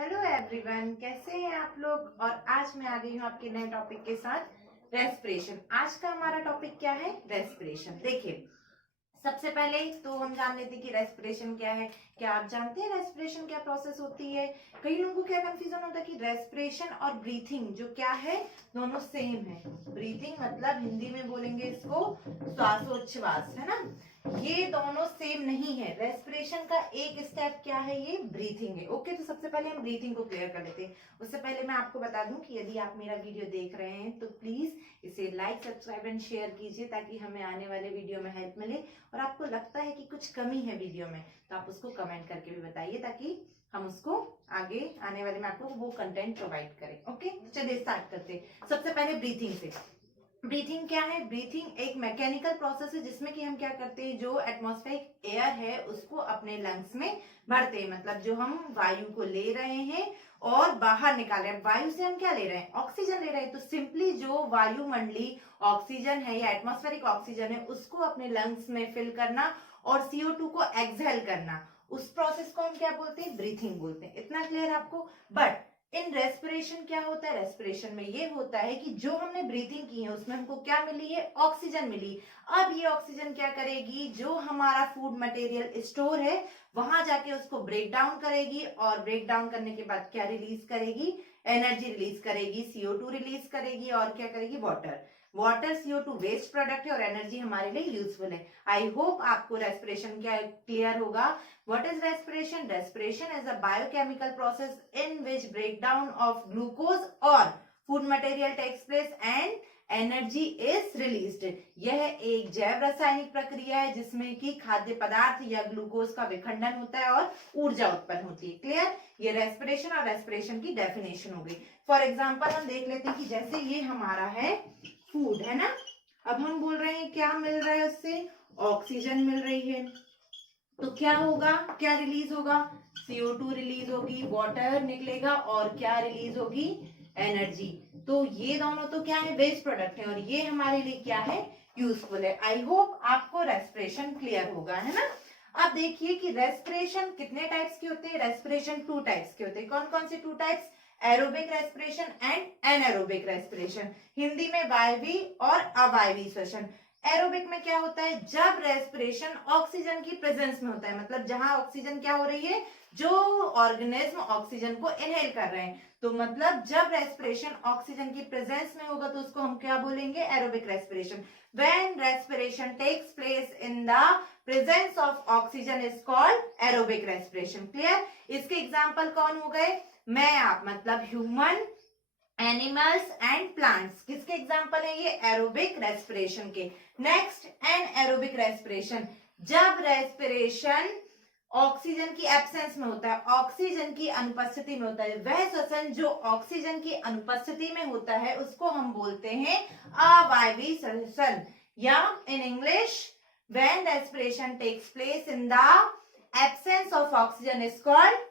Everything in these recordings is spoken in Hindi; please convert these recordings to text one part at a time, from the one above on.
हेलो एवरीवन, कैसे हैं आप लोग। और आज मैं आ गई हूँ आपके नए टॉपिक के साथ, रेस्पिरेशन। आज का हमारा टॉपिक क्या है? रेस्पिरेशन। देखिए, सबसे पहले तो हम जान लेते हैं कि रेस्पिरेशन क्या है। क्या आप जानते हैं रेस्पिरेशन क्या प्रोसेस होती है? कई लोगों को क्या कंफ्यूजन होता है कि रेस्पिरेशन और ब्रीथिंग जो क्या है, दोनों सेम है। ब्रीथिंग मतलब हिंदी में बोलेंगे इसको श्वासोच्छ्वास, है ना। ये दोनों सेम नहीं है। रेस्पिरेशन का एक स्टेप क्या है, ये ब्रीथिंग है। ओके, तो सबसे पहले हम ब्रीथिंग को क्लियर कर लेते हैं। उससे पहले मैं आपको बता दूं कि यदि आप मेरा वीडियो देख रहे हैं तो प्लीज इसे लाइक, सब्सक्राइब एंड शेयर कीजिए, ताकि हमें आने वाले वीडियो में हेल्प मिले। और आपको लगता है कि कुछ कमी है वीडियो में, तो आप उसको कमेंट करके भी बताइए, ताकि हम उसको आगे आने वाले में आपको वो कंटेंट प्रोवाइड करें। ओके, तो चलिए स्टार्ट करते हैं। सबसे पहले ब्रीथिंग से। ब्रीथिंग क्या है? ब्रीथिंग एक मैकेनिकल प्रोसेस है जिसमें कि हम क्या करते हैं, जो एटमॉस्फेरिक एयर है उसको अपने लंग्स में भरते हैं। मतलब जो हम वायु को ले रहे हैं और बाहर निकाल रहे हैं। वायु से हम क्या ले रहे हैं? ऑक्सीजन ले रहे हैं। तो सिंपली जो वायुमंडलीय ऑक्सीजन है या एटमॉस्फेरिक ऑक्सीजन है उसको अपने लंग्स में फिल करना और CO2 को एक्सहेल करना, उस प्रोसेस को हम क्या बोलते हैं? ब्रीथिंग बोलते हैं। इतना क्लियर आपको? बट इन रेस्पिरेशन क्या होता है? रेस्पिरेशन में ये होता है कि जो हमने ब्रीथिंग की है उसमें हमको क्या मिली है? ऑक्सीजन मिली। अब ये ऑक्सीजन क्या करेगी? जो हमारा फूड मटेरियल स्टोर है वहां जाके उसको ब्रेक डाउन करेगी, और ब्रेक डाउन करने के बाद क्या रिलीज करेगी? एनर्जी रिलीज करेगी, CO2 रिलीज करेगी, और क्या करेगी? Water. Water CO2 waste product है और एनर्जी हमारे लिए यूजफुल है। आई होप आपको रेस्पिरेशन क्या क्लियर होगा। What is respiration? Respiration is a biochemical process in which breakdown of glucose or food material takes place and energy is released. यह एक जैव रासायनिक प्रक्रिया है जिसमें कि खाद्य पदार्थ या ग्लूकोज का विखंडन होता है और ऊर्जा उत्पन्न होती है। क्लियर? ये रेस्पिरेशन और रेस्पिरेशन की डेफिनेशन हो गई। फॉर एग्जांपल हम देख लेते हैं कि जैसे ये हमारा है फूड, है ना। अब हम बोल रहे हैं क्या मिल रहा है उससे? ऑक्सीजन मिल रही है। तो क्या होगा? क्या रिलीज होगा? CO2 रिलीज होगी, वाटर निकलेगा, और क्या रिलीज होगी? एनर्जी। तो ये दोनों तो क्या है? वेस्ट प्रोडक्ट है, और ये हमारे लिए क्या है? यूजफुल है। आई होप आपको रेस्पिरेशन क्लियर होगा, है ना। अब देखिए कि रेस्पिरेशन कितने टाइप्स के होते हैं। रेस्पिरेशन 2 टाइप्स के होते हैं। कौन कौन से 2 types? Aerobic respiration and anaerobic respiration. Hindi में वायवी और अवायवी श्वसन। एरोबिक में क्या होता है? जब रेस्पिरेशन ऑक्सीजन की प्रेजेंस में होता है, मतलब जहां ऑक्सीजन क्या हो रही है, जो ऑर्गेनिज्म ऑक्सीजन को इनहेल कर रहे हैं, तो मतलब जब रेस्पिरेशन ऑक्सीजन की प्रेजेंस में होगा तो उसको हम क्या बोलेंगे? Aerobic respiration. When respiration takes place in the presence of oxygen is called aerobic respiration. Clear? इसके एग्जाम्पल कौन हो गए? मैं, आप, मतलब ह्यूमन, एनिमल्स एंड प्लांट्स। किसके एग्जाम्पल है ये? एरोबिक रेस्पिरेशन के। Next, anaerobic respiration. जब रेस्पिरेशन ऑक्सीजन की एब्सेंस में होता है, ऑक्सीजन की अनुपस्थिति में होता है, वह श्वसन जो ऑक्सीजन की अनुपस्थिति में होता है उसको हम बोलते हैं अवायवी श्वसन, या in English when respiration takes place in the absence of oxygen is called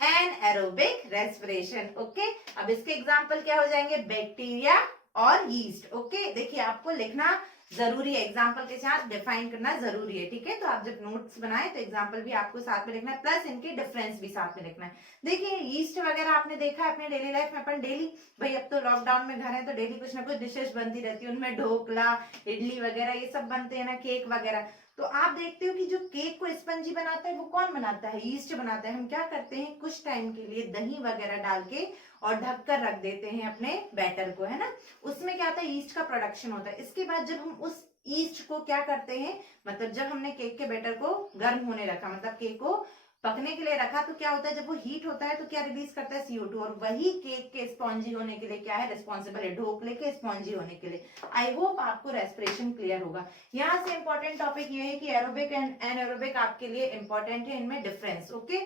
anaerobic respiration. Okay, अब इसके एग्जाम्पल क्या हो जाएंगे? बैक्टीरिया और यीस्ट। ओके, देखिए आपको लिखना जरूरी है, एग्जाम्पल के साथ डिफाइन करना जरूरी है। ठीक है, तो आप जब नोट्स बनाए तो एग्जाम्पल भी आपको साथ में लिखना है, प्लस इनके डिफरेंस भी साथ में लिखना है। देखिए, यीस्ट वगैरह आपने देखा है अपने डेली लाइफ में। अपन डेली, भाई अब तो लॉकडाउन में घर है तो डेली कुछ ना कुछ डिशेस बनती रहती है, उनमें ढोकला, इडली वगैरह ये सब बनते हैं ना, केक वगैरह। तो आप देखते हो कि जो केक को स्पंजी बनाता है वो कौन बनाता है? यीस्ट बनाता है। हम क्या करते हैं, कुछ टाइम के लिए दही वगैरह डाल के और ढककर रख देते हैं अपने बैटर को, है ना। उसमें क्या होता है? यीस्ट का प्रोडक्शन होता है। इसके बाद जब हम उस यीस्ट को क्या करते हैं, मतलब जब हमने केक के बैटर को गर्म होने रखा, मतलब केक को पकने के लिए रखा, तो क्या होता है? जब वो हीट होता है तो क्या रिलीज करता है? CO2, और वही केक के स्पॉन्जी होने के लिए क्या है? रिस्पॉन्सिबल है, ढोकले के स्पॉन्जी होने के लिए। आई होप आपको रेस्पिरेशन क्लियर होगा। यहाँ से इंपॉर्टेंट टॉपिक ये है कि एरोबिक एंड एनएरोबिक आपके लिए इंपॉर्टेंट है, इनमें डिफरेंस। ओके,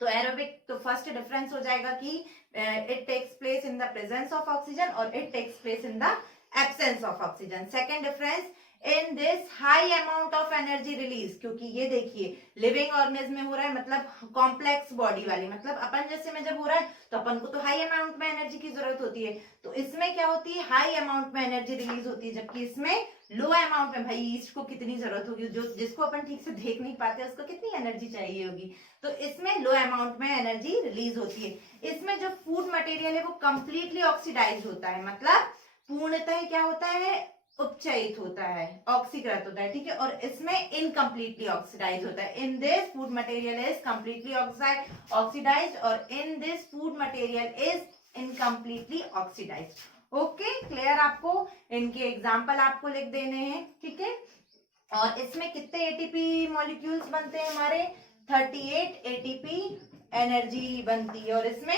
तो एरोबिक तो फर्स्ट डिफरेंस हो जाएगा कि it takes place in the presence of oxygen और it takes place in the absence of oxygen. Second difference, in this high amount of energy release, क्योंकि ये देखिए लिविंग ऑर्गेनिज्म में हो रहा है, मतलब कॉम्प्लेक्स बॉडी वाली, मतलब अपन जैसे में जब हो रहा है तो अपन को तो हाई अमाउंट में एनर्जी की जरूरत होती है, तो इसमें क्या होती है? हाई अमाउंट में एनर्जी रिलीज होती है, जबकि इसमें लो अमाउंट में, भाई ईस्ट को कितनी जरूरत होगी, जो जिसको अपन ठीक से देख नहीं पाते उसको कितनी एनर्जी चाहिए होगी, तो इसमें लो अमाउंट में एनर्जी रिलीज होती है। इसमें जो फूड मटेरियल है वो कंप्लीटली ऑक्सीडाइज होता है, मतलब पूर्णतः क्या होता है, उपचयित होता है, ऑक्सीकृत होता है, ठीक है। और इसमें इनकम्प्लीटली ऑक्सीडाइज होता है। In this food material is completely oxidised और in this food material is incompletely oxidised. Okay, clear आपको? इनके एग्जाम्पल आपको लिख देने हैं, ठीक है। और इसमें कितने एटीपी मॉलिक्यूल्स बनते हैं हमारे, 38 एटीपी एनर्जी बनती है, और इसमें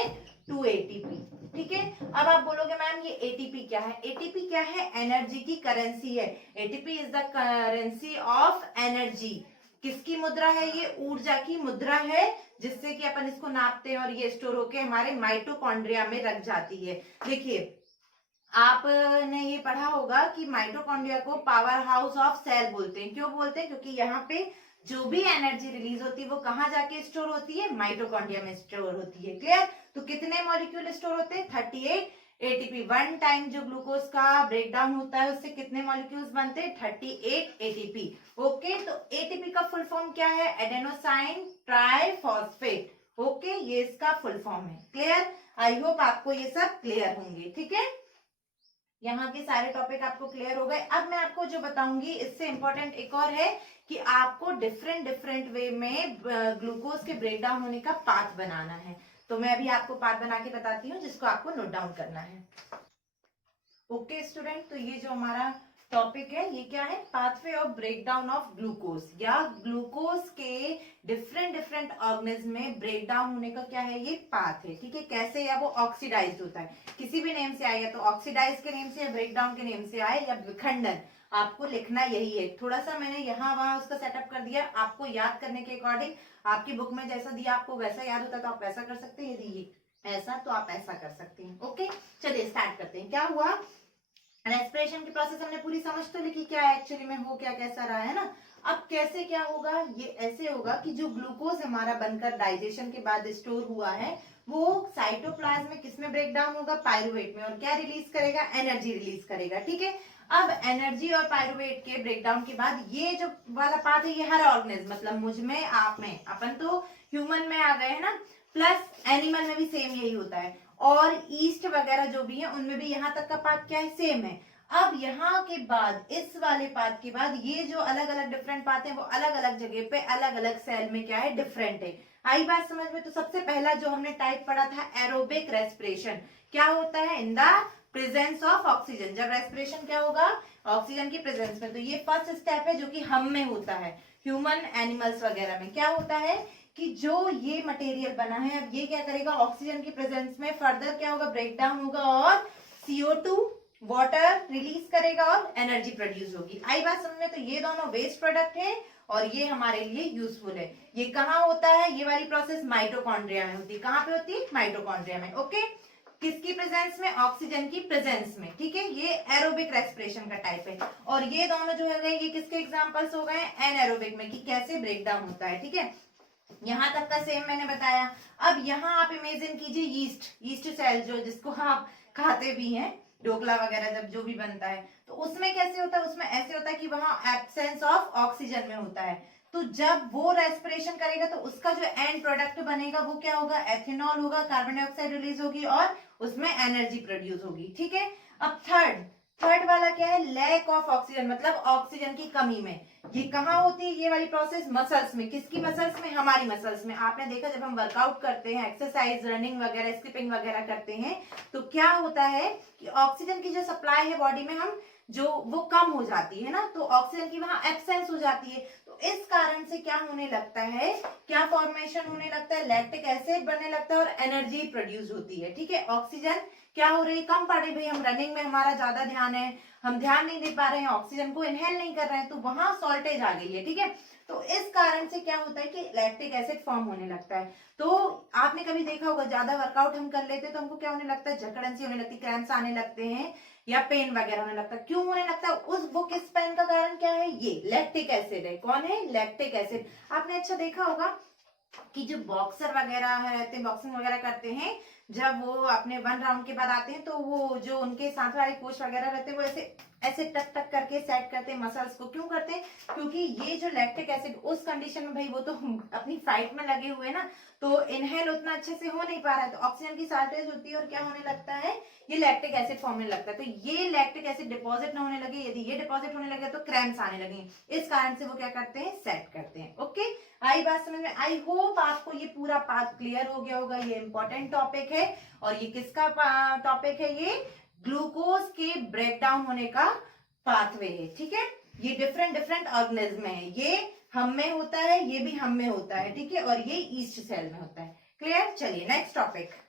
2 एटीपी, ठीक है। अब आप बोलोगे मैम ये एटीपी क्या है? एटीपी क्या है? एनर्जी की करेंसी है। ATP is the currency of energy. किसकी मुद्रा है ये? ऊर्जा की मुद्रा है, जिससे कि अपन इसको नापते हैं और ये स्टोर होके हमारे माइटोकॉन्ड्रिया में रख जाती है। देखिए, आपने ये पढ़ा होगा कि माइटोकॉन्ड्रिया को पावर हाउस ऑफ सेल बोलते हैं। क्यों बोलते हैं? क्योंकि यहाँ पे जो भी एनर्जी रिलीज होती है वो कहाँ जाके स्टोर होती है? माइटोकॉन्ड्रिया में स्टोर होती है। क्लियर? तो कितने मॉलिक्यूल स्टोर होते हैं? 38 एटीपी। वन टाइम जो ग्लूकोज का ब्रेकडाउन होता है उससे कितने मॉलिक्यूल्स बनते हैं? 38 एटीपी। ओके, तो एटीपी का फुल फॉर्म क्या है? Adenosine triphosphate. ओके, ये इसका फुल फॉर्म है। क्लियर? आई होप आपको ये सब क्लियर होंगे, ठीक है। यहाँ के सारे टॉपिक आपको क्लियर हो गए। अब मैं आपको जो बताऊंगी इससे इंपॉर्टेंट एक और है कि आपको डिफरेंट डिफरेंट वे में ग्लूकोज के ब्रेकडाउन होने का पाथ बनाना है। तो मैं अभी आपको पाथ बना के बताती हूँ, जिसको आपको नोट डाउन करना है। ओके स्टूडेंट, तो ये जो हमारा टॉपिक है ये क्या है? Pathway of breakdown of glucose, या ग्लूकोज के डिफरेंट डिफरेंट ऑर्गेनिज्म में ब्रेकडाउन होने का क्या है? ये पाथ है, ठीक है। कैसे? या वो ऑक्सीडाइज होता है, किसी भी नेम से आए, या तो ऑक्सीडाइज के नेम से, या ब्रेकडाउन के नेम से आए, या विखंडन, आपको लिखना यही है। थोड़ा सा मैंने यहाँ वहां उसका सेटअप कर दिया, आपको याद करने के अकॉर्डिंग। आपकी बुक में जैसा दिया आपको वैसा याद होता तो आप वैसा कर सकते हैं, यदि ऐसा तो आप ऐसा कर सकते हैं। ओके, चलिए स्टार्ट करते हैं। क्या हुआ? रेस्पिरेशन की प्रोसेस हमने पूरी समझ तो ली कि क्या एक्चुअली में हो क्या कैसा रहा है ना। अब कैसे क्या होगा? ये ऐसे होगा कि जो ग्लूकोज हमारा बनकर डाइजेशन के बाद स्टोर हुआ है वो साइटोप्लाज्म में किसमें ब्रेक डाउन होगा? पायरुवेट में। और क्या रिलीज करेगा? एनर्जी रिलीज करेगा, ठीक है। अब एनर्जी और पायरुवेट के ब्रेकडाउन के बाद ये जो वाला पार्ट है ये हर ऑर्गेनिज्म, मतलब मुझ में, आप में, अपन तो ह्यूमन में आ गए हैं ना, प्लस एनिमल में भी सेम यही होता है, और ईस्ट वगैरह जो भी है उनमें भी यहाँ तक का पाथ क्या है? सेम है। अब यहाँ के बाद, इस वाले पाथ के बाद, ये जो अलग अलग डिफरेंट पाथ है वो अलग अलग जगह पे अलग अलग सेल में क्या है? डिफरेंट है। आई बात समझ में? तो सबसे पहला जो हमने टाइप पढ़ा था एरोबिक रेस्पिरेशन, क्या होता है? इन द प्रेजेंस ऑफ ऑक्सीजन। जब रेस्पिरेशन क्या होगा? ऑक्सीजन की प्रेजेंस में। तो ये फर्स्ट स्टेप है जो कि हम में होता है, ह्यूमन, एनिमल्स वगैरह में। क्या होता है कि जो ये मटेरियल बना है, अब ये क्या करेगा? ऑक्सीजन की प्रेजेंस में फर्दर क्या होगा? ब्रेकडाउन होगा और CO2 वाटर रिलीज करेगा और एनर्जी प्रोड्यूस होगी। आई बात समझ में? तो ये दोनों वेस्ट प्रोडक्ट है और ये हमारे लिए यूजफुल है। ये कहाँ होता है? ये वाली प्रोसेस माइटोकॉन्ड्रिया में होती है। कहाँ पे होती है? माइटोकॉन्ड्रिया में। ओके, किसकी प्रेजेंस में? ऑक्सीजन की प्रेजेंस में, ठीक है। ये एरोबिक रेस्पिरेशन का टाइप है। और ये दोनों जो है ये किसके एग्जांपल्स हो गए? एनएरोबिक में, कि कैसे ब्रेकडाउन होता है, ठीक है। यहां तक का सेम मैंने बताया। अब यहाँ आप इमेजिन कीजिए ईस्ट सेल, जो जिसको आप खाते भी हैं, ढोकला वगैरह जब जो भी बनता है, तो उसमें कैसे होता है? उसमें ऐसे होता है कि वहां एब्सेंस ऑफ ऑक्सीजन में होता है। तो जब वो रेस्पिरेशन करेगा तो उसका जो एंड प्रोडक्ट बनेगा वो क्या होगा? एथेनॉल होगा, कार्बन डाइऑक्साइड रिलीज होगी और उसमें एनर्जी प्रोड्यूस होगी, ठीक है। अब थर्ड वाला क्या है? लैक ऑफ ऑक्सीजन, मतलब ऑक्सीजन की कमी में। ये कहाँ होती है ये वाली प्रोसेस? मसल्स में। किसकी मसल्स में? हमारी मसल्स में। आपने देखा जब हम वर्कआउट करते हैं, एक्सरसाइज, रनिंग वगैरह, स्किपिंग वगैरह करते हैं, तो क्या होता है कि ऑक्सीजन की जो सप्लाई है बॉडी में हम जो वो कम हो जाती है ना, तो ऑक्सीजन की वहां एब्सेंस हो जाती है। तो इस कारण से क्या होने लगता है? क्या फॉर्मेशन होने लगता है? लैक्टिक एसिड बनने लगता है और एनर्जी प्रोड्यूस होती है, ठीक है। ऑक्सीजन क्या हो रही है? कम पड़ रही। भाई हम रनिंग में हमारा ज्यादा ध्यान है, हम ध्यान नहीं दे पा रहे हैं, ऑक्सीजन को इनहेल नहीं कर रहे हैं, तो वहां सॉल्टेज आ गई है, ठीक है। तो इस कारण से क्या होता है कि लैक्टिक एसिड फॉर्म होने लगता है। तो आपने कभी देखा होगा ज्यादा वर्कआउट हम कर लेते हैं तो हमको क्या होने लगता है? जकड़न सी होने लगती है, क्रैम्प्स आने लगते हैं या पेन वगैरह होने लगता है। क्यों होने लगता है? वो किस पेन का कारण क्या है? ये लैक्टिक एसिड है। कौन है? Lactic acid. आपने अच्छा देखा होगा कि जो बॉक्सर वगैरह रहते हैं, बॉक्सिंग वगैरह करते हैं, जब वो अपने 1 राउंड के बाद आते हैं तो वो जो उनके साथ वाले कोच वगैरह रहते हैं वो ऐसे ऐसे टक टक करके सेट करते हैं मसल्स को। क्यों करते हैं? क्योंकि ये जो लैक्टिक एसिड उस कंडीशन में भाई वो तो अपनी फाइट में लगे हुए ना, तो इनहेल उतना अच्छे से हो नहीं पा रहा है, तो ऑक्सीजन की शॉर्टेज होती है और क्या होने लगता है, ये लैक्टिक एसिड फॉर्म होने लगता है। तो ये लैक्टिक एसिड डिपॉजिट ना होने लगे, यदि ये डिपॉजिट होने लगे तो क्रैम्प्स आने लगेंगे। इस कारण से वो क्या करते हैं, सेट करते हैं। ओके, आई बात समझ में? आई होप आपको ये पूरा पाथ क्लियर हो गया होगा। ये इंपॉर्टेंट टॉपिक है और ये किसका टॉपिक है, ये ग्लूकोज के ब्रेकडाउन होने का पाथवे है। ठीक है, ये डिफरेंट डिफरेंट ऑर्गेनिज्म है, ये हम में होता है, ये भी हम में होता है। ठीक है, और ये ईस्ट सेल में होता है। क्लियर? चलिए नेक्स्ट टॉपिक।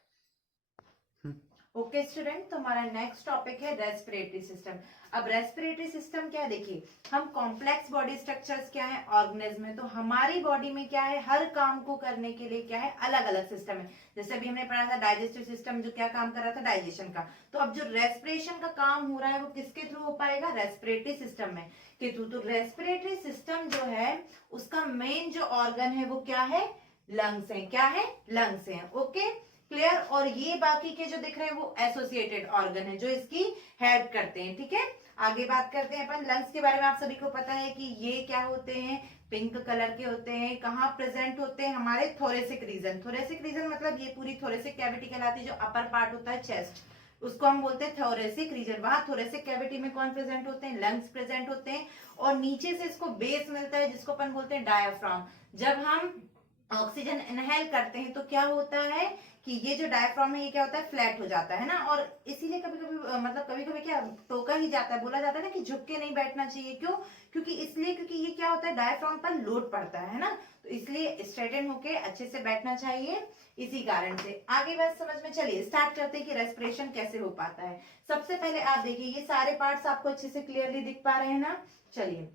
ओके स्टूडेंट, तो हमारा नेक्स्ट टॉपिक है रेस्पिरेटरी सिस्टम। अब रेस्पिरेटरी सिस्टम क्या है, देखिए हम कॉम्प्लेक्स बॉडी स्ट्रक्चर्स क्या है ऑर्गेनिज्म में, तो हमारी बॉडी में क्या है, हर काम को करने के लिए क्या है, अलग अलग सिस्टम है। जैसे अभी हमने पढ़ा था डाइजेस्टिव सिस्टम, जो क्या काम कर रहा था, डाइजेशन का। तो अब जो रेस्पिरेशन का काम हो रहा है वो किसके थ्रू हो पाएगा, रेस्पिरेटरी सिस्टम में के थ्रू। तो रेस्पिरेटरी सिस्टम जो है उसका मेन जो ऑर्गन है वो क्या है, लंग्स है। क्या है, लंग्स है। Okay clear? और ये बाकी के जो दिख रहे हैं वो एसोसिएटेड ऑर्गन है जो इसकी हेल्प करते हैं। ठीक है, आगे बात करते हैं अपन लंग्स के बारे में। आप सभी को पता है कि ये क्या होते हैं, पिंक कलर के होते हैं। कहाँ प्रेजेंट होते हैं, हमारे थोरेसिक रीजन। थोरेसिक रीजन मतलब ये पूरी थोरेसिक कैविटी कहलाती है, जो अपर पार्ट होता है चेस्ट, उसको हम बोलते हैं थोरेसिक रीजन। वहां थोरेसिक कैविटी में कौन प्रेजेंट होते हैं, लंग्स प्रेजेंट होते हैं। और नीचे से इसको बेस मिलता है जिसको अपन बोलते हैं डायाफ्राम। जब हम ऑक्सीजन इनहेल करते हैं तो क्या होता है कि ये जो डायफ्राम है ये क्या होता है, फ्लैट हो जाता है ना। और इसीलिए कभी कभी मतलब कभी कभी क्या टोका ही जाता है, बोला जाता है ना कि झुक के नहीं बैठना चाहिए। क्यों? क्योंकि इसलिए क्योंकि ये क्या होता है, डायफ्राम पर लोड पड़ता है ना, तो इसलिए स्ट्रेटन होके अच्छे से बैठना चाहिए। इसी कारण से आगे बात समझ में। चलिए स्टार्ट करते हैं कि रेस्पिरेशन कैसे हो पाता है। सबसे पहले आप देखिए ये सारे पार्ट्स आपको अच्छे से क्लियरली दिख पा रहे हैं ना। चलिए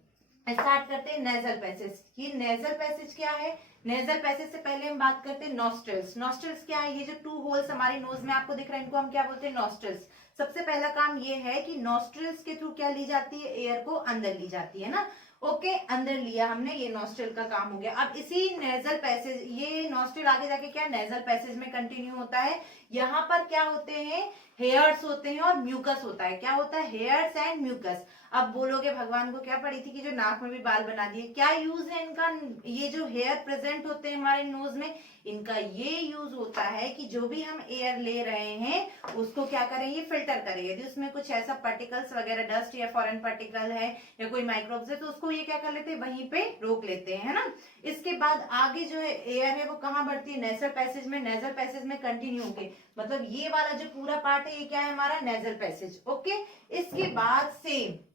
स्टार्ट करते हैं नेजल पैसेज। ये नेजल पैसेज क्या है, नेजल पैसेज से पहले हम बात करते हैं नॉस्ट्रल्स। नॉस्ट्रल्स क्या है, ये जो 2 होल्स हमारे नोज में आपको दिख रहे हैं इनको हम क्या बोलते हैं, नॉस्ट्रल्स। सबसे पहला काम ये है कि नॉस्ट्रल्स के थ्रू क्या ली जाती है, एयर को अंदर ली जाती है ना। ओके, अंदर लिया हमने, ये नॉस्ट्रल का काम हो गया। अब इसी नेजल पैसेज, ये नॉस्ट्रल आगे जाके क्या नेजल पैसेज में कंटिन्यू होता है। यहाँ पर क्या होते हैं, हेयर्स होते हैं और म्यूकस होता है। क्या होता है, हेयर्स एंड म्यूकस। अब बोलोगे भगवान को क्या पड़ी थी कि जो नाक में भी बाल बना दिए, क्या यूज है इनका। ये जो हेयर प्रेजेंट होते हैं हमारे नोज में, इनका ये यूज होता है कि जो भी हम एयर ले रहे हैं उसको क्या करें, ये फिल्टर करें। यदि उसमें कुछ ऐसा पार्टिकल्स वगैरह, डस्ट या फॉरेन पार्टिकल है या कोई माइक्रोब्स है, तो उसको ये क्या कर लेते हैं, वहीं पे रोक लेते हैं, है ना। इसके बाद आगे जो है एयर है वो कहाँ बढ़ती है, नेजल पैसेज में। नेजल पैसेज में कंटिन्यू होके, मतलब ये वाला जो पूरा पार्ट है ये क्या है हमारा, नेजल पैसेज। ओके, इसके बाद से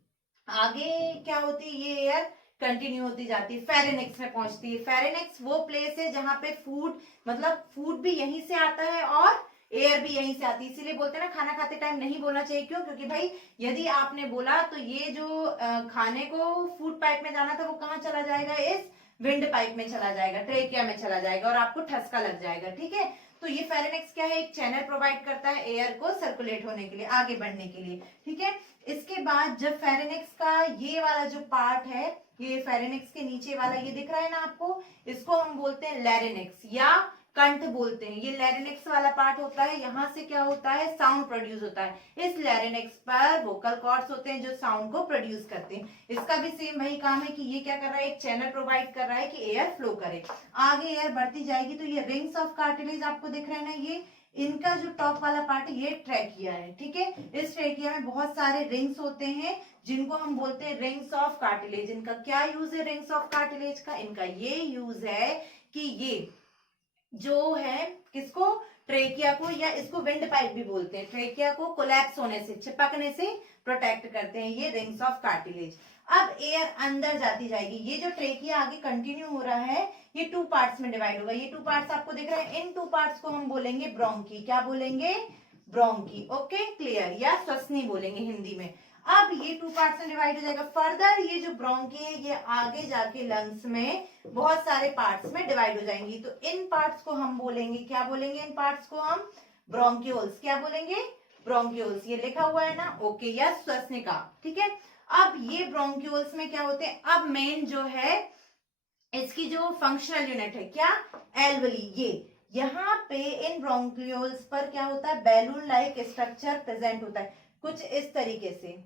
आगे क्या होती है, ये एयर कंटिन्यू होती जाती है, फेरेनिक्स में पहुंचती है। फेरेनिक्स वो प्लेस है जहां पे फूड, मतलब फूड भी यहीं से आता है और एयर भी यहीं से आती है। इसीलिए बोलते हैं ना खाना खाते टाइम नहीं बोलना चाहिए। क्यों? क्योंकि भाई यदि आपने बोला तो ये जो खाने को फूड पाइप में जाना था वो कहाँ चला जाएगा, इस विंड पाइप में चला जाएगा, ट्रेकिया में चला जाएगा और आपको ठसका लग जाएगा। ठीक है, तो ये फेरेनिक्स क्या है, एक चैनल प्रोवाइड करता है एयर को सर्कुलेट होने के लिए, आगे बढ़ने के लिए। ठीक है, इसके बाद जब फेरेनिक्स का ये वाला जो पार्ट है, ये फेरेनिक्स के नीचे वाला ये दिख रहा है ना आपको, इसको हम बोलते हैं लैरिनिक्स या कंठ बोलते हैं। ये लैरिनिक्स वाला पार्ट होता है, यहाँ से क्या होता है, साउंड प्रोड्यूस होता है। इस लैरिनिक्स पर वोकल कॉर्ड्स होते हैं जो साउंड को प्रोड्यूस करते हैं। इसका भी सेम वही काम है कि ये क्या कर रहा है, एक चैनल प्रोवाइड कर रहा है कि एयर फ्लो करे। आगे एयर बढ़ती जाएगी तो ये रिंग्स ऑफ कार्टिलेज आपको दिख रहे हैं ना, ये इनका जो टॉप वाला पार्ट है ये ट्रैकिया है। ठीक है, इस ट्रैकिया में बहुत सारे रिंग्स होते हैं जिनको हम बोलते हैं रिंग्स ऑफ कार्टिलेज। इनका क्या यूज है रिंग्स ऑफ कार्टिलेज का, इनका ये यूज है कि ये जो है किसको, ट्रेकिया को, या इसको विंड पाइप भी बोलते हैं, ट्रेकिया को कोलैप्स होने से, चिपकने से प्रोटेक्ट करते हैं ये रिंग्स ऑफ कार्टिलेज। अब एयर अंदर जाती जाएगी, ये जो ट्रेकिया आगे कंटिन्यू हो रहा है ये 2 पार्ट्स में डिवाइड होगा। ये 2 पार्ट्स आपको दिख रहे हैं, इन 2 पार्ट्स को हम बोलेंगे ब्रोंकी। क्या बोलेंगे, ब्रोंकी। ओके क्लियर, या श्वसनी बोलेंगे हिंदी में। अब ये 2 पार्ट्स में डिवाइड हो जाएगा। फर्दर ये जो ब्रोंकी है ये आगे जाके लंग्स में बहुत सारे पार्ट्स में डिवाइड हो जाएंगी। तो इन पार्ट्स को हम बोलेंगे, क्या बोलेंगे, इन पार्ट्स को हम ब्रोंक्यूल्स। क्या बोलेंगे, ब्रोंक्यूल्स। ये लिखा हुआ है ना, ओके, या श्वसनिका। ठीक है, अब ये ब्रोंक्यूल्स में क्या होते हैं, अब मेन जो है इसकी जो फंक्शनल यूनिट है क्या, एल्वली। ये यहाँ पे इन ब्रोंक्यूल्स पर क्या होता है, बैलून लाइक स्ट्रक्चर प्रेजेंट होता है कुछ इस तरीके से।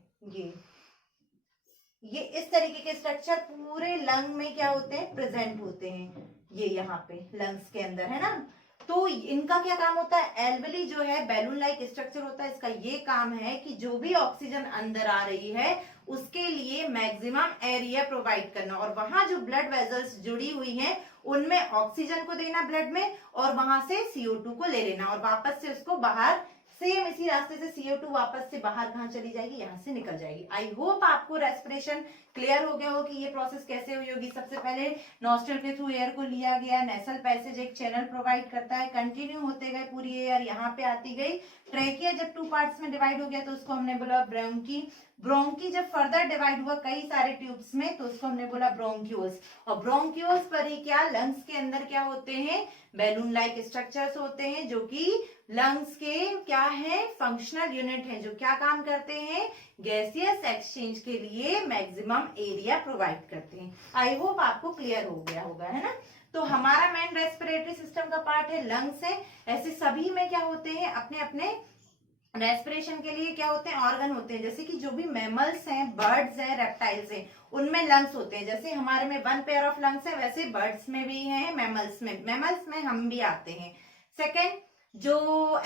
ये इस तरीके के स्ट्रक्चर पूरे लंग में क्या होते हैं, प्रेजेंट होते हैं, ये यहाँ पे लंग्स के अंदर है ना। तो इनका क्या काम होता है, एल्वली जो है बैलून लाइक स्ट्रक्चर होता है, इसका ये काम है कि जो भी ऑक्सीजन अंदर आ रही है उसके लिए मैक्सिमम एरिया प्रोवाइड करना, और वहां जो ब्लड वेजल्स जुड़ी हुई हैं उनमें ऑक्सीजन को देना ब्लड में, और वहां से CO2 को ले लेना और वापस से उसको बाहर, सेम इसी रास्ते से CO2 वापस से बाहर कहाँ चली जाएगी, यहाँ से निकल जाएगी। आई होप आपको रेस्पिरेशन क्लियर हो गया हो कि ये प्रोसेस कैसे हुई होगी। सबसे पहले नॉस्ट्रल के थ्रू एयर को लिया गया, नेसल पैसेज एक चैनल प्रोवाइड करता है, कंटिन्यू होते गए पूरी एयर यहाँ पे आती गई। ट्रेकिया जब 2 पार्ट्स में डिवाइड हो गया तो उसको हमने बोला ब्रोंकी। ब्रोंकी जब फर्दर डिवाइड हुआ कई सारे ट्यूब्स में तो उसको हमने बोला ब्रोंक्यूल्स। और ब्रोंक्यूल्स पर ही क्या, लंग्स के अंदर क्या होते हैं, बैलून लाइक स्ट्रक्चर्स होते हैं जो कि लंग्स के क्या है, फंक्शनल यूनिट है, जो क्या काम करते हैं, गैसियस एक्सचेंज के लिए मैक्सिमम एरिया प्रोवाइड करते हैं। आई होप आपको क्लियर हो गया होगा, है ना। तो हमारा मेन रेस्पिरेटरी सिस्टम का पार्ट है लंग्स है। ऐसे सभी में क्या होते हैं, अपने अपने रेस्पिरेशन के लिए क्या होते हैं, ऑर्गन होते हैं। जैसे कि जो भी मैमल्स हैं, बर्ड्स हैं, रेप्टाइल्स हैं, उनमें लंग्स होते हैं। जैसे हमारे में 1 पेयर ऑफ लंग्स है, वैसे बर्ड्स में भी है, मैमल्स में हम भी आते हैं। सेकेंड, जो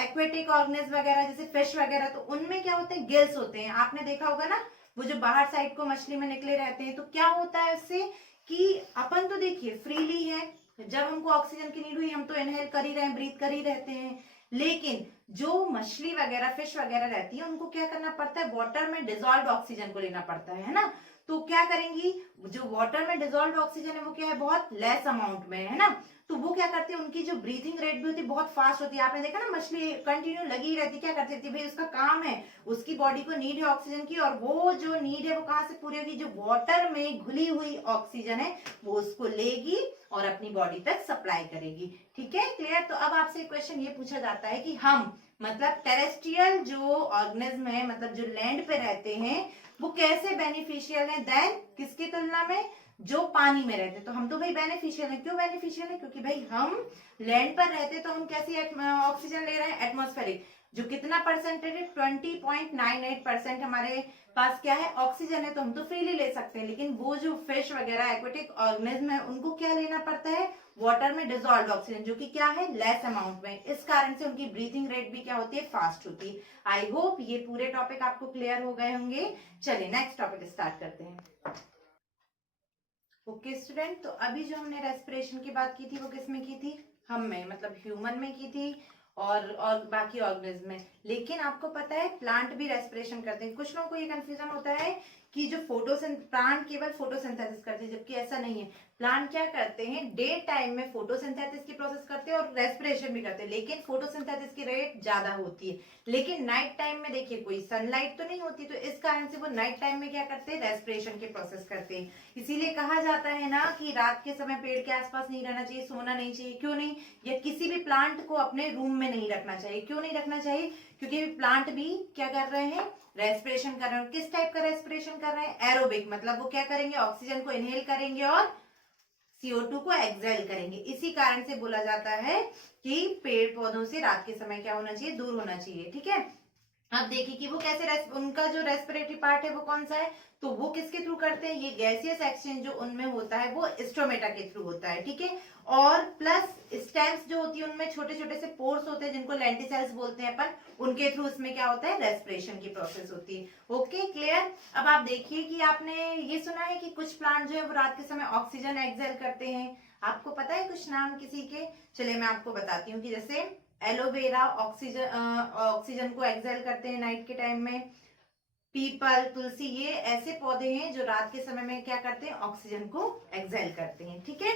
एक्वेटिक ऑर्गेनिज्म वगैरह जैसे फिश वगैरह, तो उनमें क्या होते हैं, गिल्स होते हैं। आपने देखा होगा ना, वो जो बाहर साइड को मछली में निकले रहते हैं, तो क्या होता है उससे कि अपन तो देखिए फ्रीली है, जब हमको ऑक्सीजन की नीड हुई हम तो इनहेल कर ही रहे हैं, ब्रीथ कर ही रहते हैं। लेकिन जो मछली वगैरह फिश वगैरह रहती है उनको क्या करना पड़ता है, वाटर में डिजोल्व ऑक्सीजन को लेना पड़ता है ना। तो क्या करेंगी, जो वाटर में डिजोल्व ऑक्सीजन है वो क्या है, बहुत लेस अमाउंट में है ना। तो वो क्या करती है, उनकी जो ब्रीथिंग रेट भी होती है बहुत फास्ट होती है। आपने देखा ना, मछली कंटिन्यू लगी रहती है, क्या करती रहती है भाई, उसका काम है, उसकी बॉडी को नीड है ऑक्सीजन की, और वो जो नीड है वो कहाँ से पूरी होगी, जो वाटर में घुली हुई ऑक्सीजन है वो उसको लेगी और अपनी बॉडी तक सप्लाई करेगी। ठीक है, क्लियर। तो अब आपसे क्वेश्चन ये पूछा जाता है कि हम मतलब टेरेस्ट्रियल जो ऑर्गेनिज्म है, मतलब जो लैंड पे रहते हैं, वो कैसे बेनिफिशियल है देन किसकी तुलना में, जो पानी में रहते हैं। तो हम तो भाई बेनिफिशियल है। क्यों बेनिफिशियल है, क्योंकि भाई हम लैंड पर रहते तो हम कैसी ऑक्सीजन ले रहे हैं, एटमॉस्फेरिक। जो कितना परसेंटेज है, 20.98% हमारे पास क्या है, ऑक्सीजन है, तो हम तो फ्रीली ले सकते हैं। लेकिन वो जो फिश वगैरह एक्वेटिक ऑर्गेनिज्म है उनको क्या लेना पड़ता है, वाटर में डिजोल्व ऑक्सीजन, जो कि क्या है, लेस अमाउंट में। इस कारण से उनकी ब्रीथिंग रेट भी क्या होती है, फास्ट होती है। आई होप ये पूरे टॉपिक आपको क्लियर हो गए होंगे। चलिए नेक्स्ट टॉपिक स्टार्ट करते हैं। ओके स्टूडेंट, तो अभी जो हमने रेस्पिरेशन की बात की थी वो किस में की थी, हम में, मतलब ह्यूमन में की थी और बाकी ऑर्गेनिज्म में। लेकिन आपको पता है प्लांट भी रेस्पिरेशन करते हैं। कुछ लोगों को ये कंफ्यूजन होता है कि जो प्लांट केवल फोटोसिंथेसिस करते हैं, जबकि ऐसा नहीं है। प्लांट क्या करते हैं, डे टाइम में फोटोसिंथेसिस की प्रोसेस करते हैं और रेस्पिरेशन भी करते हैं, लेकिन फोटोसिंथेसिस की रेट ज्यादा होती है। लेकिन नाइट टाइम में देखिए कोई सनलाइट तो नहीं होती, तो इस कारण से वो नाइट टाइम में क्या करते हैं, रेस्पिरेशन की प्रोसेस करते हैं। इसीलिए कहा जाता है ना कि रात के समय पेड़ के आसपास नहीं रहना चाहिए, सोना नहीं चाहिए। क्यों नहीं, या किसी भी प्लांट को अपने रूम में नहीं रखना चाहिए। क्यों नहीं रखना चाहिए, क्योंकि प्लांट भी क्या कर रहे हैं, रेस्पिरेशन कर रहे हैं। किस टाइप का रेस्पिरेशन कर रहे हैं, एरोबिक, मतलब वो क्या करेंगे, ऑक्सीजन को इनहेल करेंगे और CO2 को एक्सहेल करेंगे। इसी कारण से बोला जाता है कि पेड़ पौधों से रात के समय क्या होना चाहिए, दूर होना चाहिए। ठीक है, अब देखिए कि वो कैसे उनका जो रेस्पिरेटरी पार्ट है वो कौन सा है, तो वो किसके थ्रू करते हैं, ये गैसियस एक्सचेंज जो उनमें होता है वो स्टोमेटा के थ्रू होता है। ठीक है, और प्लस स्टेम्स जो होती है उनमें छोटे छोटे से पोर्स होते हैं जिनको लेंटिसेल्स बोलते हैं अपन, उनके थ्रू उसमें क्या होता है, रेस्पिरेशन की प्रोसेस होती है। Okay, clear. अब आप देखिए कि आपने ये सुना है कि कुछ प्लांट जो है वो रात के समय ऑक्सीजन एक्सहेल करते हैं। आपको पता है कुछ नाम किसी के, चलिए मैं आपको बताती हूँ कि जैसे एलोवेरा ऑक्सीजन को एक्सहेल करते हैं नाइट के टाइम में। पीपल, तुलसी, ये ऐसे पौधे हैं जो रात के समय में क्या करते हैं, ऑक्सीजन को एक्सहेल करते हैं। ठीक है,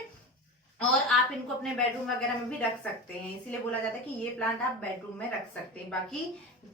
और आप इनको अपने बेडरूम वगैरह में भी रख सकते हैं। इसीलिए बोला जाता है कि ये प्लांट आप बेडरूम में रख सकते हैं। बाकी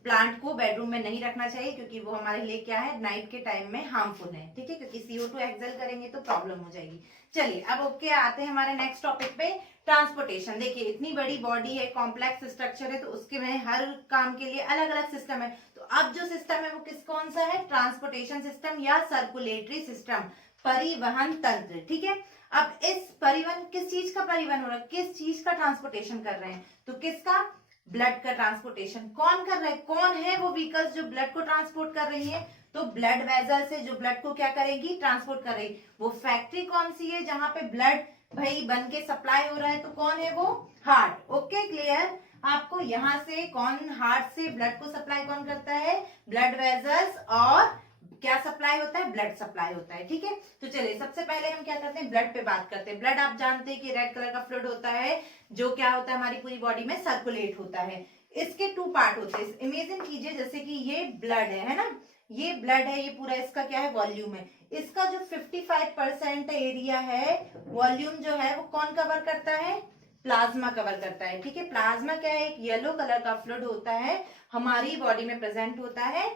प्लांट को बेडरूम में नहीं रखना चाहिए, क्योंकि वो हमारे लिए क्या है, नाइट के टाइम में हार्मफुल है। ठीक है, क्योंकि CO2 एक्सहेल करेंगे तो प्रॉब्लम हो जाएगी। चलिए अब ओके, आते हैं हमारे नेक्स्ट टॉपिक पे, ट्रांसपोर्टेशन। देखिए इतनी बड़ी बॉडी है, कॉम्प्लेक्स स्ट्रक्चर है, तो उसके में हर काम के लिए अलग अलग सिस्टम है। तो अब जो सिस्टम है वो कौन सा है, ट्रांसपोर्टेशन सिस्टम या सर्कुलेटरी सिस्टम, परिवहन तंत्र। ठीक है, अब इस परिवहन, किस चीज का परिवहन हो रहा है, किस चीज का ट्रांसपोर्टेशन कर रहे हैं, तो किसका, ब्लड का ट्रांसपोर्टेशन कौन कर रहा है, कौन है वो व्हीकल्स जो ब्लड को ट्रांसपोर्ट कर रही है, तो ब्लड वेजल से जो ब्लड को क्या करेगी, ट्रांसपोर्ट कर रही। वो फैक्ट्री कौन सी है जहां पे ब्लड भाई बन के सप्लाई हो रहा है, तो कौन है वो, हार्ट। ओके क्लियर, आपको यहां से कौन, हार्ट से ब्लड को सप्लाई कौन करता है, ब्लड वेजल्स, और क्या सप्लाई होता है, ब्लड सप्लाई होता है। ठीक है, तो चलिए सबसे पहले हम क्या करते हैं, ब्लड पे बात करते हैं। ब्लड आप जानते हैं कि रेड कलर का फ्लूइड होता है, जो क्या होता है, हमारी पूरी बॉडी में सर्कुलेट होता है। इसके टू पार्ट होते हैं, इमेजिन कीजिए जैसे कि ये ब्लड है ना, ये ब्लड है, ये पूरा इसका क्या है, वॉल्यूम है। इसका जो 55% एरिया है, वॉल्यूम जो है, वो कौन कवर करता है, प्लाज्मा कवर करता है। ठीक है, प्लाज्मा क्या है, एक येलो कलर का फ्लूइड होता है, हमारी बॉडी में प्रेजेंट होता है,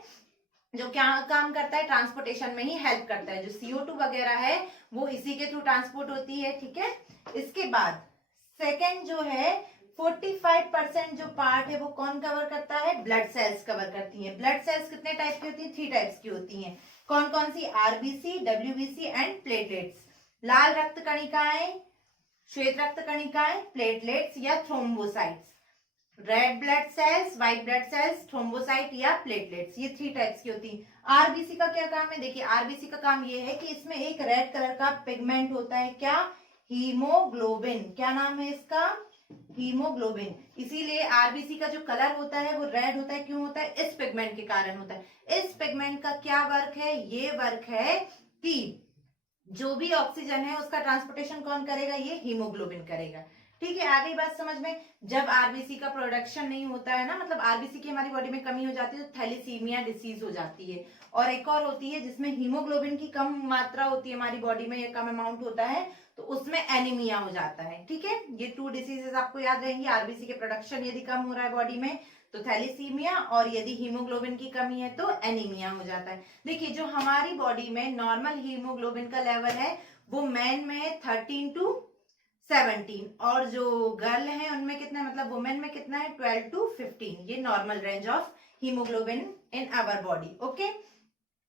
जो क्या काम करता है, ट्रांसपोर्टेशन में ही हेल्प करता है। जो CO2 वगैरह है वो इसी के थ्रू ट्रांसपोर्ट होती है। ठीक है, इसके बाद सेकेंड जो है 45% जो पार्ट है वो कौन कवर करता है, ब्लड सेल्स कवर करती हैं। ब्लड सेल्स कितने टाइप की होती हैं, 3 टाइप्स की होती हैं। कौन कौन सी, RBC, WBC एंड प्लेटलेट्स। लाल रक्त कणिकाएं, श्वेत रक्त कणिकाएं, प्लेटलेट्स या thrombocytes. Red blood cells, white blood cells, thrombocyte या प्लेटलेट्स, ये 3 टाइप्स की होती है। आरबीसी का क्या काम है, देखिए आरबीसी का काम ये है कि इसमें एक रेड कलर का पिगमेंट होता है, क्या, हीमोग्लोबिन। क्या नाम है इसका, हीमोग्लोबिन। इसीलिए आरबीसी का जो कलर होता है वो रेड होता है, क्यों होता है, इस पिगमेंट के कारण होता है। इस पिगमेंट का क्या वर्क है, ये वर्क है कि जो भी ऑक्सीजन है उसका ट्रांसपोर्टेशन कौन करेगा, ये हीमोग्लोबिन करेगा। ठीक है, आ गई बात समझ में। जब आरबीसी का प्रोडक्शन नहीं होता है ना, मतलब आरबीसी की हमारी बॉडी में कमी हो जाती है, तो थैलीसीमिया डिसीज हो जाती है। और एक और होती है जिसमें हीमोग्लोबिन की कम मात्रा होती है हमारी बॉडी में, या कम अमाउंट होता है, तो उसमें एनीमिया हो जाता है। ठीक है, ये 2 डिसीजेस आपको याद रहेंगी। आरबीसी के प्रोडक्शन यदि कम हो रहा है बॉडी में तो थैलीसीमिया, और यदि हीमोग्लोबिन की कमी है तो एनीमिया हो जाता है। देखिए जो हमारी बॉडी में नॉर्मल हीमोग्लोबिन का लेवल है वो मैन में है 13 to 17, और जो गर्ल है उनमें कितना है, मतलब वुमेन में कितना है, 12 to 15। ये normal range of haemoglobin in our body. Okay,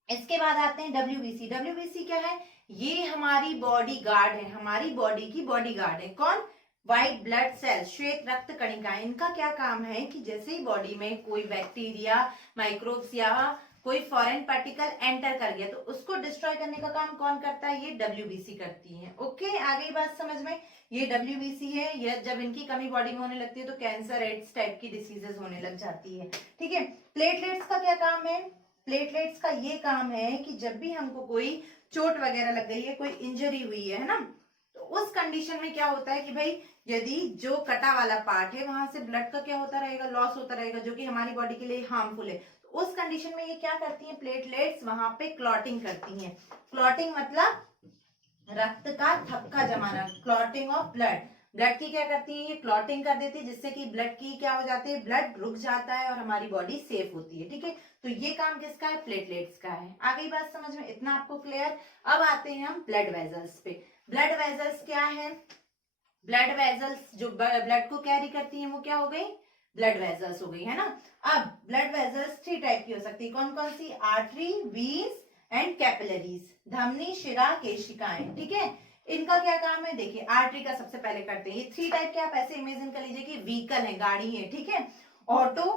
इसके बाद आते हैं WBC। WBC क्या है, ये हमारी बॉडी गार्ड है, हमारी बॉडी की बॉडी गार्ड है। कौन, व्हाइट ब्लड सेल्स, श्वेत रक्त कणिकाएं। इनका क्या काम है कि जैसे ही बॉडी में कोई बैक्टीरिया, माइक्रोब्स या कोई फॉरेन पार्टिकल एंटर कर गया तो उसको डिस्ट्रॉय करने का काम कौन करता है, ये WBC करती है। ओके, आ गई बात समझ में। ये WBC है, ये जब इनकी कमी बॉडी में होने लगती है तो कैंसर, एड्स टाइप की डिसीजेस होने लग जाती है। ठीक है, प्लेटलेट्स का क्या काम है, प्लेटलेट्स का ये काम है कि जब भी हमको कोई चोट वगैरह लग गई है, कोई इंजरी हुई है ना, तो उस कंडीशन में क्या होता है कि भाई यदि जो कटा वाला पार्ट है वहां से ब्लड का क्या होता रहेगा, लॉस होता रहेगा, जो कि हमारी बॉडी के लिए हार्मफुल है। तो उस कंडीशन में ये क्या करती हैं, प्लेटलेट्स वहां पे क्लॉटिंग करती हैं। क्लॉटिंग मतलब रक्त का थक्का जमाना, क्लॉटिंग ऑफ ब्लड। ब्लड की क्या करती है, ये क्लॉटिंग कर देती है, जिससे कि ब्लड की क्या हो जाती है, ब्लड रुक जाता है और हमारी बॉडी सेफ होती है। ठीक है, तो ये काम किसका है, प्लेटलेट्स का है। आ गई बात समझ में, इतना आपको क्लियर। अब आते हैं हम ब्लड वेजल्स पे। ब्लड वेजल्स क्या है, ब्लड वेजल्स जो ब्लड को कैरी करती हैं वो क्या हो गई, ब्लड वेजल्स हो गई, है ना। अब ब्लड वेजल्स 3 टाइप की हो सकती है, कौन कौन सी, आर्टरी, वीन्स एंड कैपिलरीज। धमनी, शिरा, केशिकाएं। ठीक है, इनका क्या काम है, देखिए आर्टरी का सबसे पहले करते हैं। ये 3 टाइप के आप ऐसे इमेजिन कर लीजिए कि व्हीकल है, गाड़ी है। ठीक है, ऑटो,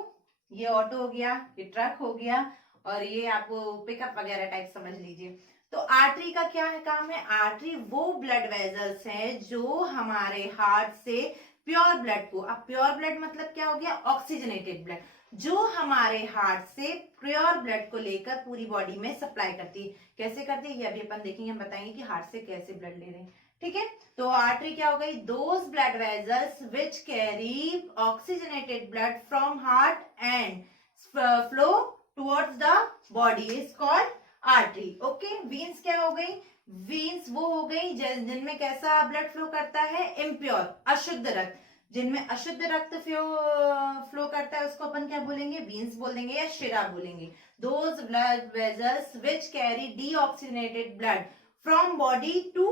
ये ऑटो हो गया, ये ट्रक हो गया, और ये आपको पिकअप वगैरह टाइप समझ लीजिए। तो आर्टरी का क्या है काम है, आर्टरी वो ब्लड वेजल्स है जो हमारे हार्ट से प्योर ब्लड को, अब प्योर ब्लड मतलब क्या हो गया, ऑक्सीजनेटेड ब्लड, जो हमारे हार्ट से प्योर ब्लड को लेकर पूरी बॉडी में सप्लाई करती है। कैसे करती है ये अभी अपन देखेंगे, हम बताएंगे कि हार्ट से कैसे ब्लड ले रहे हैं। ठीक है, तो आर्टरी क्या हो गई, those blood vessels which carry oxygenated blood from heart and flow towards the body is called artery. Okay, veins क्या हो गई, वीन्स वो हो गई जिनमें कैसा ब्लड फ्लो करता है, इम्प्योर, अशुद्ध रक्त। जिनमें अशुद्ध रक्त फ्लो करता है उसको अपन क्या बोलेंगे, वीन्स बोल देंगे या शिरा बोलेंगे। Those blood vessels which carry deoxygenated blood from body to